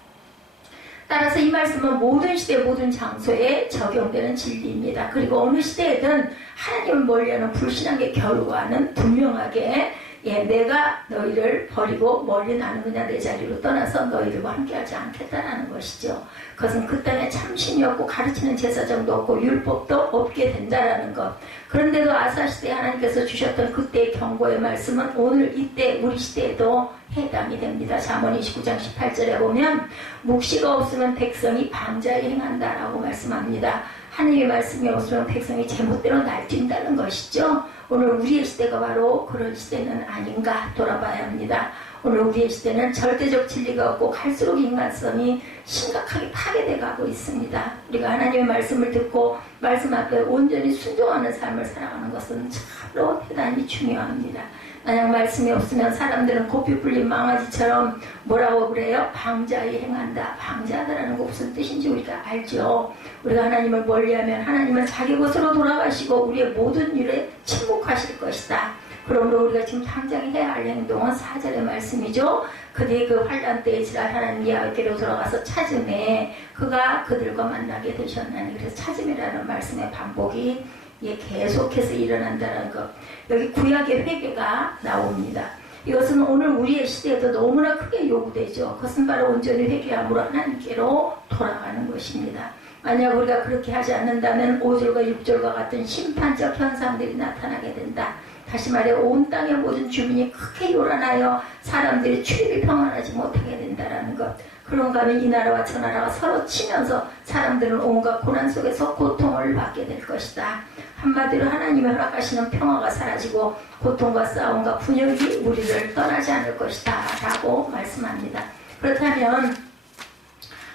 따라서 이 말씀은 모든 시대 모든 장소에 적용되는 진리입니다. 그리고 어느 시대에든 하나님을 멀리하는 불신앙의 결과는 분명하게 내가 너희를 버리고 멀리 나누느냐 내 자리로 떠나서 너희들과 함께하지 않겠다라는 것이죠. 그것은 그 땅에 참신이 없고 가르치는 제사장도 없고 율법도 없게 된다라는 것. 그런데도 아사 시대에 하나님께서 주셨던 그때의 경고의 말씀은 오늘 이때 우리 시대에도 해당이 됩니다. 잠언 29장 18절에 보면 묵시가 없으면 백성이 방자에 행한다라고 말씀합니다. 하나님의 말씀이 없으면 백성이 제멋대로 날뛴다는 것이죠. 오늘 우리의 시대가 바로 그런 시대는 아닌가 돌아봐야 합니다. 오늘 우리의 시대는 절대적 진리가 없고 갈수록 인간성이 심각하게 파괴돼 가고 있습니다. 우리가 하나님의 말씀을 듣고 말씀 앞에 온전히 순종하는 삶을 살아가는 것은 참으로 대단히 중요합니다. 만약 말씀이 없으면 사람들은 고삐 불린 망아지처럼 뭐라고 그래요? 방자에 행한다. 방자하다라는 거 무슨 뜻인지 우리가 알죠. 우리가 하나님을 멀리하면 하나님은 자기 곳으로 돌아가시고 우리의 모든 일에 침묵하실 것이다. 그러므로 우리가 지금 당장 해야 할 행동은 4절의 말씀이죠. 그들이 그 환난 때에 이스라엘 하나님 야훼께로 돌아가서 찾음에 그가 그들과 만나게 되셨나니. 그래서 찾음이라는 말씀의 반복이 계속해서 일어난다는 것. 여기 구약의 회개가 나옵니다. 이것은 오늘 우리의 시대에도 너무나 크게 요구되죠. 그것은 바로 온전히 회개함으로 하나님께로 돌아가는 것입니다. 만약 우리가 그렇게 하지 않는다면 5절과 6절과 같은 심판적 현상들이 나타나게 된다. 다시 말해 온 땅의 모든 주민이 크게 요란하여 사람들이 출입이 평안하지 못하게 된다는 것. 그런가 하면 이 나라와 저 나라가 서로 치면서 사람들은 온갖 고난 속에서 고통을 받게 될 것이다. 한마디로 하나님이 허락하시는 평화가 사라지고 고통과 싸움과 분열이 우리를 떠나지 않을 것이다 라고 말씀합니다. 그렇다면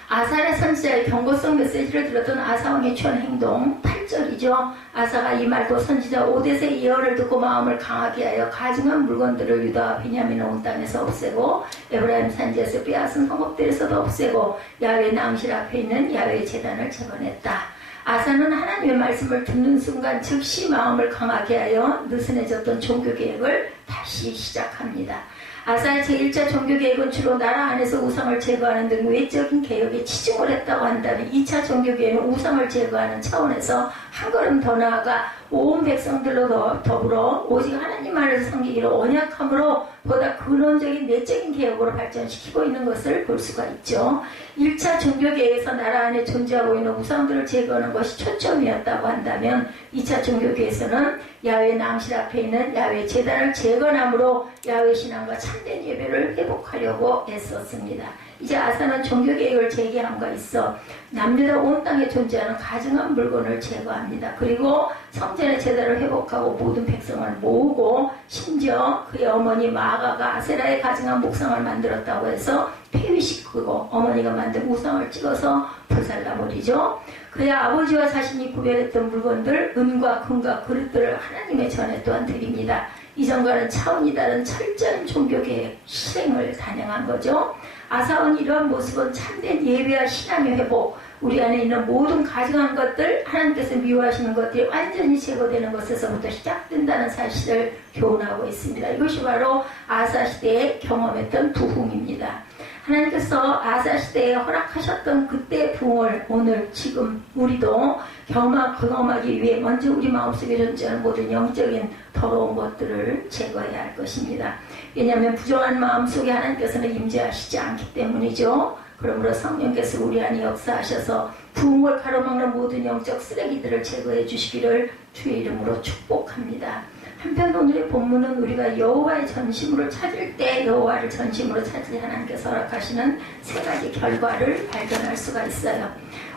아사의 선지자의 경고성 메시지를 들었던 아사 왕의 취한 행동 8절이죠. 아사가 이 말도 선지자 오뎃의 예언을 듣고 마음을 강하게 하여 가증한 물건들을 유다와 베냐민 온 땅에서 없애고 에브라임 산지에서 빼앗은 성읍들에서도 없애고 야훼 낭실 앞에 있는 야훼 제단을 재건했다. 아사는 하나님의 말씀을 듣는 순간 즉시 마음을 강하게 하여 느슨해졌던 종교개혁을 다시 시작합니다. 아사의 제1차 종교개혁은 주로 나라 안에서 우상을 제거하는 등 외적인 개혁에 치중을 했다고 한다면 2차 종교개혁은 우상을 제거하는 차원에서 한 걸음 더 나아가 온 백성들로 더불어 오직 하나님 안에서 섬기기로 언약함으로 보다 근원적인 내적인 개혁으로 발전시키고 있는 것을 볼 수가 있죠. 1차 종교개혁에서 나라 안에 존재하고 있는 우상들을 제거하는 것이 초점이었다고 한다면 2차 종교개혁에서는 야훼 낭실 앞에 있는 야훼 제단을 재건함으로 야훼 신앙과 참된 예배를 회복하려고 애썼습니다. 이제 아사는 종교개혁을 재개함과 있어 남유다 온 땅에 존재하는 가증한 물건을 제거합니다. 그리고 성전의 제단을 회복하고 모든 백성을 모으고 심지어 그의 어머니 마아가가 아세라의 가증한 목상을 만들었다고 해서 폐위시키고 어머니가 만든 우상을 찍어서 불살라버리죠. 그의 아버지와 자신이 구별했던 물건들, 은과 금과 그릇들을 하나님의 전에 또한 드립니다. 이전과는 차원이 다른 철저한 종교개혁 실행을 단행한 거죠. 아사원 이러한 모습은 참된 예배와 신앙의 회복, 우리 안에 있는 모든 가증한 것들, 하나님께서 미워하시는 것들이 완전히 제거되는 것에서부터 시작된다는 사실을 교훈하고 있습니다. 이것이 바로 아사 시대에 경험했던 부흥입니다. 하나님께서 아사 시대에 허락하셨던 그때의 부흥을 오늘 지금 우리도 경험하기 위해 먼저 우리 마음속에 존재하는 모든 영적인 더러운 것들을 제거해야 할 것입니다. 왜냐하면 부정한 마음속에 하나님께서는 임재하시지 않기 때문이죠. 그러므로 성령께서 우리 안에 역사하셔서 부흥을 가로막는 모든 영적 쓰레기들을 제거해 주시기를 주의 이름으로 축복합니다. 한편 오늘의 본문은 우리가 여호와의 전심으로 찾을 때 여호와를 전심으로 찾을 하나님께서 허락하시는 세 가지 결과를 발견할 수가 있어요.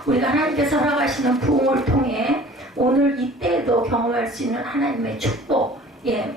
우리가 하나님께서 허락하시는 부흥을 통해 오늘 이때에도 경험할 수 있는 하나님의 축복,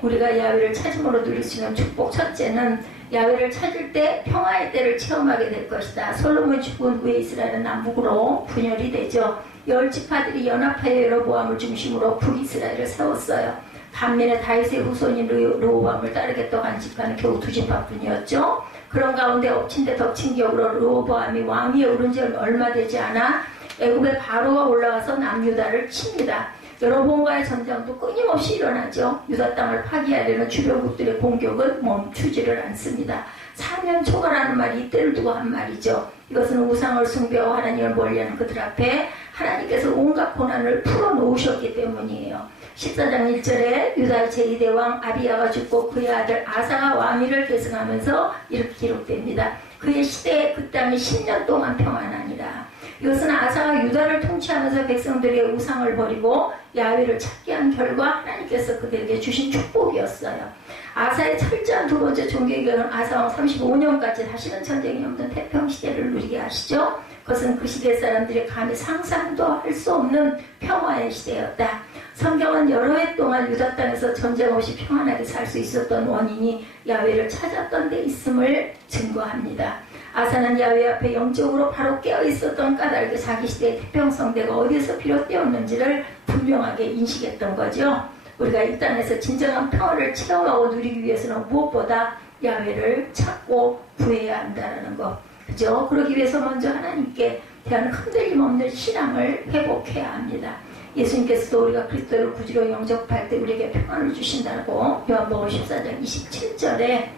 우리가 야훼를 찾음으로 누릴 수 있는 축복. 첫째는 야훼를 찾을 때 평화의 때를 체험하게 될 것이다. 솔로몬이 죽은 후에 이스라엘은 남북으로 분열이 되죠. 10지파들이 연합하여 여로보암을 중심으로 북이스라엘을 세웠어요. 반면에 다윗의 후손인 르호보암을 따르겠다고 한 지파는 겨우 2지파뿐이었죠. 그런 가운데 엎친 데 덮친 격으로 르호보암이 왕위에 오른 지 얼마 되지 않아 애굽의 바로가 올라와서 남유다를 칩니다. 여로보암과의 전쟁도 끊임없이 일어나죠. 유다 땅을 파괴하려는 주변국들의 공격은 멈추지를 않습니다. 4년 초과라는 말이 이때를 두고 한 말이죠. 이것은 우상을 숭배하고 하나님을 멀리하는 그들 앞에 하나님께서 온갖 고난을 풀어놓으셨기 때문이에요. 14장 1절에 유다의 제2대 왕 아비야가 죽고 그의 아들 아사가 왕위를 계승하면서 이렇게 기록됩니다. 그의 시대에 그 땅이 10년 동안 평안하니라. 이것은 아사가 유다를 통치하면서 백성들의 우상을 버리고 야훼를 찾게 한 결과 하나님께서 그들에게 주신 축복이었어요. 아사의 철저한 두 번째 종교개혁은 아사왕 35년까지 다시는 전쟁이 없는 태평시대를 누리게 하시죠. 그것은 그 시대 사람들이 감히 상상도 할 수 없는 평화의 시대였다. 성경은 여러 해 동안 유다 땅에서 전쟁 없이 평안하게 살 수 있었던 원인이 야훼를 찾았던 데 있음을 증거합니다. 아사는 야훼 앞에 영적으로 바로 깨어있었던 까닭에 자기 시대의 태평성대가 어디서 비롯되었는지를 분명하게 인식했던 거죠. 우리가 이 땅에서 진정한 평화를 체험하고 누리기 위해서는 무엇보다 야훼를 찾고 구해야 한다는 것. 그죠? 그러기 위해서 먼저 하나님께 대한 흔들림 없는 신앙을 회복해야 합니다. 예수님께서도 우리가 그리스도를 구주로 영접할 때 우리에게 평안을 주신다고 요한복음 14장 27절에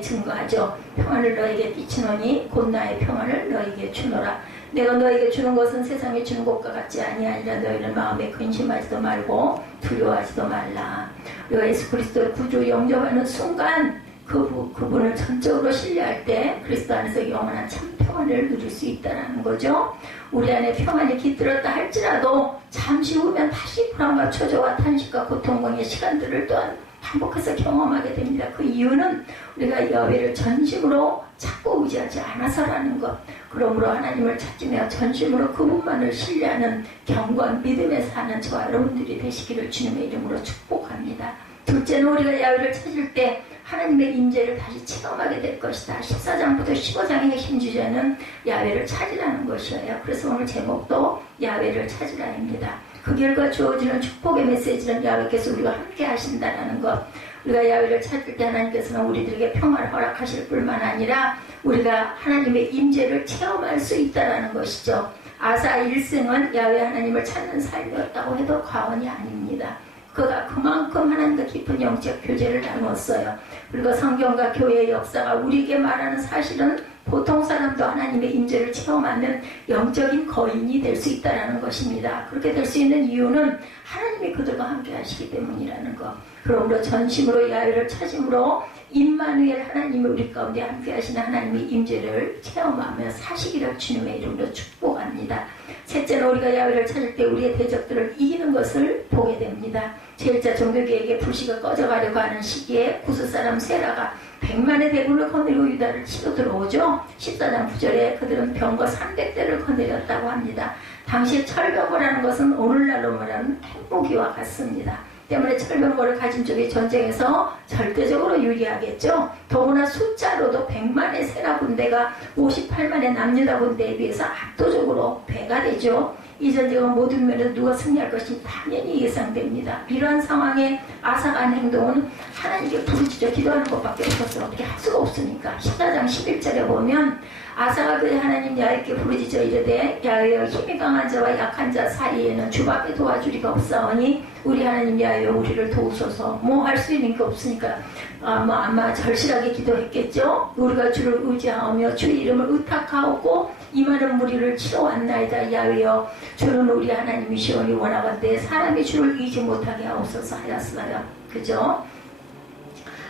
증거하죠. 평안을 너에게 끼치노니 곧 나의 평안을 너에게 주노라. 내가 너에게 주는 것은 세상에 주는 것과 같지 아니하니라. 너희는 마음에 근심하지도 말고 두려워하지도 말라. 우리가 예수 그리스도를 구주로 영접하는 순간 그분을 전적으로 신뢰할 때 그리스도 안에서 영원한 참 평안을 누릴 수 있다는 거죠. 우리 안에 평안이 깃들었다 할지라도 잠시 후면 다시 불안과 초조와 탄식과 고통의 시간들을 또한 반복해서 경험하게 됩니다. 그 이유는 우리가 야훼를 전심으로 찾고 의지하지 않아서라는 것. 그러므로 하나님을 찾으며 전심으로 그분만을 신뢰하는 견고한 믿음에 사는 저와 여러분들이 되시기를 주님의 이름으로 축복합니다. 둘째는 우리가 야훼를 찾을 때 하나님의 임재를 다시 체험하게 될 것이다. 14장부터 15장의 핵심 주제는 야훼를 찾으라는 것이에요. 그래서 오늘 제목도 야훼를 찾으라입니다. 그 결과 주어지는 축복의 메시지는 야훼께서 우리와 함께 하신다는 것. 우리가 야훼를 찾을 때 하나님께서는 우리들에게 평화를 허락하실 뿐만 아니라 우리가 하나님의 임재를 체험할 수 있다는 것이죠. 아사 일생은 야훼 하나님을 찾는 삶이었다고 해도 과언이 아닙니다. 그가 그만큼 하나님과 깊은 영적 교제를 나누었어요. 그리고 성경과 교회의 역사가 우리에게 말하는 사실은 보통 사람도 하나님의 임재를 체험하는 영적인 거인이 될 수 있다는 것입니다. 그렇게 될 수 있는 이유는 하나님이 그들과 함께 하시기 때문이라는 것. 그러므로 전심으로 야훼를 찾음으로 임마누엘 하나님이 우리 가운데 함께 하시는 하나님의 임재를 체험하며 사시기를 주님의 이름으로 축복합니다. 셋째는 우리가 야훼를 찾을 때 우리의 대적들을 이기는 것을 보게 됩니다. 제1차 종교개혁의 불씨가 꺼져가려고 하는 시기에 구스 사람 세라가 100만의 대군을 거느리고 유다를 치러 들어오죠. 14장 9절에 그들은 병거 300대를 거느렸다고 합니다. 당시 철병거라는 것은 오늘날로 말하는 핵무기와 같습니다. 때문에 철병거를 가진 쪽이 전쟁에서 절대적으로 유리하겠죠. 더구나 숫자로도 100만의 세라 군대가 58만의 남유다 군대에 비해서 압도적으로 배가 되죠. 이 전쟁은 모든 면에서 누가 승리할 것이 당연히 예상됩니다. 이러한 상황에 아사가 한 행동은 하나님께 부르짖어 기도하는 것밖에 없었어요. 어떻게 할 수가 없으니까. 14장 11절에 보면 아사가 그의 하나님 야훼께 부르짖어 이르되 야훼여 힘이 강한 자와 약한 자 사이에는 주밖에 도와주리가 없사오니 우리 하나님 야훼여 우리를 도우소서. 뭐 할 수 있는 게 없으니까 아마 절실하게 기도했겠죠. 우리가 주를 의지하며 주의 이름을 의탁하고 이 많은 무리를 치러 왔나이다. 야훼여 주는 우리 하나님이시오니 원하건대 사람이 주를 의지 못하게 하옵소서 하였어요. 그죠?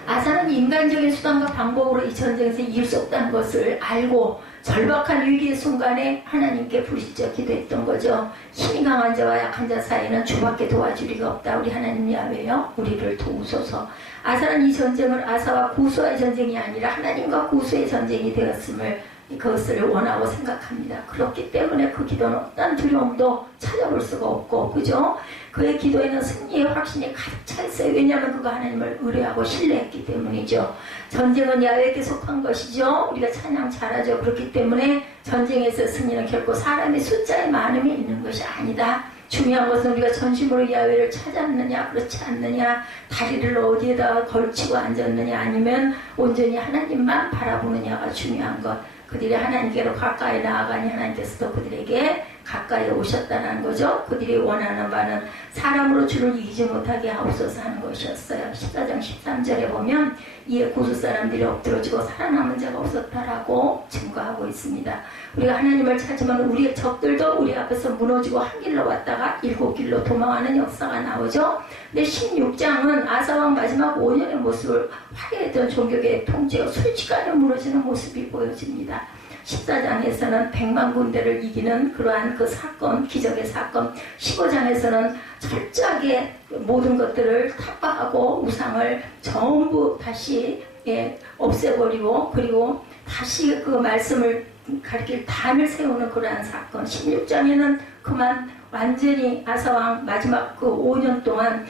아사는 인간적인 수단과 방법으로 이 전쟁에서 이길 수 없다는 것을 알고 절박한 위기의 순간에 하나님께 부르짖어 기도했던 거죠. 힘이 강한 자와 약한 자 사이에는 주밖에 도와줄 리가 없다. 우리 하나님 야훼여 우리를 도우소서. 아사는 이 전쟁을 아사와 구스와의 전쟁이 아니라 하나님과 구스의 전쟁이 되었음을 그것을 원하고 생각합니다. 그렇기 때문에 그 기도는 어떤 두려움도 찾아볼 수가 없고, 그죠? 그의 기도에는 승리의 확신이 가득 차 있어요. 왜냐하면 그가 하나님을 의뢰하고 신뢰했기 때문이죠. 전쟁은 야훼에게 속한 것이죠. 우리가 찬양 잘하죠. 그렇기 때문에 전쟁에서 승리는 결코 사람의 숫자의 많음이 있는 것이 아니다. 중요한 것은 우리가 전심으로 야훼를 찾았느냐 그렇지 않느냐, 다리를 어디에다 걸치고 앉았느냐 아니면 온전히 하나님만 바라보느냐가 중요한 것. 그들이 하나님께로 가까이 나아가니 하나님께서도 그들에게 가까이 오셨다는 거죠. 그들이 원하는 바는 사람으로 주를 이기지 못하게 하옵소서 하는 것이었어요. 14장 13절에 보면 이에 고수 사람들이 엎드러지고 살아남은 자가 없었다라고 증거하고 있습니다. 우리가 하나님을 찾으면 우리의 적들도 우리 앞에서 무너지고 한 길로 왔다가 7길로 도망하는 역사가 나오죠. 근데 16장은 아사왕 마지막 5년의 모습을 화려했던 종교계의 통제가 순식간에 무너지는 모습이 보여집니다. 14장에서는 100만 군대를 이기는 그러한 그 사건, 기적의 사건, 15장에서는 철저하게 모든 것들을 타파하고 우상을 전부 다시 없애버리고 그리고 다시 그 말씀을 가리킬 단을 세우는 그러한 사건, 16장에는 그만 완전히 아사왕 마지막 그 5년 동안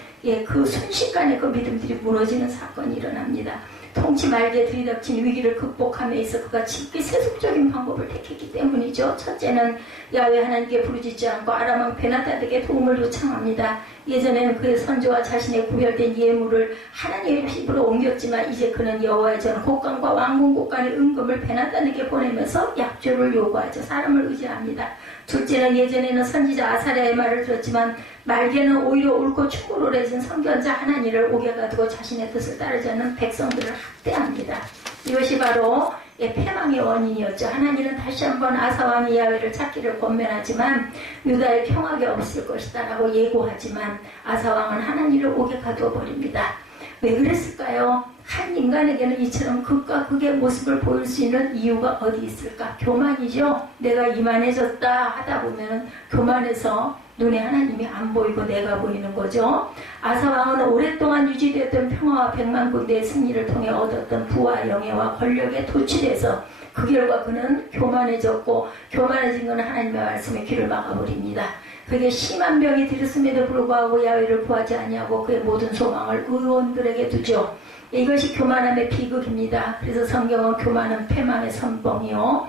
그 순식간에 그 믿음들이 무너지는 사건이 일어납니다. 통치 말기에 들이닥친 위기를 극복함에 있어 그가 깊게 세속적인 방법을 택했기 때문이죠. 첫째는 야훼 하나님께 부르짖지 않고 아람 왕 베나다드에게 도움을 요청합니다. 예전에는 그의 선조와 자신의 구별된 예물을 하나님의 집으로 옮겼지만 이제 그는 여호와의 전 곡간과 왕궁 곡간의 은금을 베나다드에게 보내면서 약조를 요구하죠. 사람을 의지합니다. 둘째는 예전에는 선지자 아사랴의 말을 들었지만 말기에는 오히려 옳고 충고로 내진 선견자 하나니를 옥에 가두고 자신의 뜻을 따르지 않는 백성들을 학대합니다. 이것이 바로 패망의 원인이었죠. 하나님은 다시 한번 아사왕이 야훼를 찾기를 권면하지만 유다의 평화가 없을 것이다 라고 예고하지만 아사왕은 하나님을 옥에 가두어 버립니다. 왜 그랬을까요? 한 인간에게는 이처럼 극과 극의 모습을 보일 수 있는 이유가 어디 있을까? 교만이죠. 내가 이만해졌다 하다 보면 교만해서 눈에 하나님이 안 보이고 내가 보이는 거죠. 아사왕은 오랫동안 유지되었던 평화와 100만 군대의 승리를 통해 얻었던 부와 영예와 권력에 도취돼서 그 결과 그는 교만해졌고 교만해진 것은 하나님의 말씀에 귀를 막아버립니다. 그게 심한 병이 들었음에도 불구하고 야훼를 구하지 아니하고 그의 모든 소망을 의원들에게 두죠. 이것이 교만함의 비극입니다. 그래서 성경은 교만은 패망의 선봉이요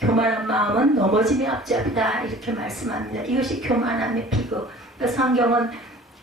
교만한 마음은 넘어짐의 앞잡이다 이렇게 말씀합니다. 이것이 교만함의 비극. 성경은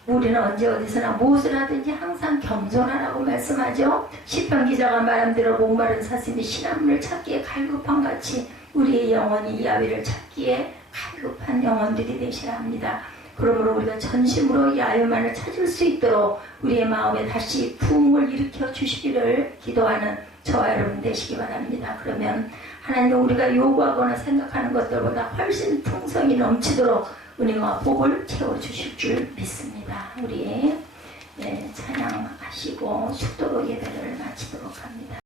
우리는 언제 어디서나 무엇을 하든지 항상 겸손하라고 말씀하죠. 시편 기자가 말한 대로 목마른 사슴이 신한물을 찾기에 갈급한 같이 우리의 영혼이 야훼를 찾기에 갈급한 영혼들이 되시라 합니다. 그러므로 우리가 전심으로 야훼만을 찾을 수 있도록 우리의 마음에 다시 부흥을 일으켜 주시기를 기도하는 저와 여러분 되시기 바랍니다. 그러면 하나님은 우리가 요구하거나 생각하는 것들보다 훨씬 풍성이 넘치도록 은혜와 복을 채워주실 줄 믿습니다. 우리 찬양하시고 축도로 예배를 마치겠습니다.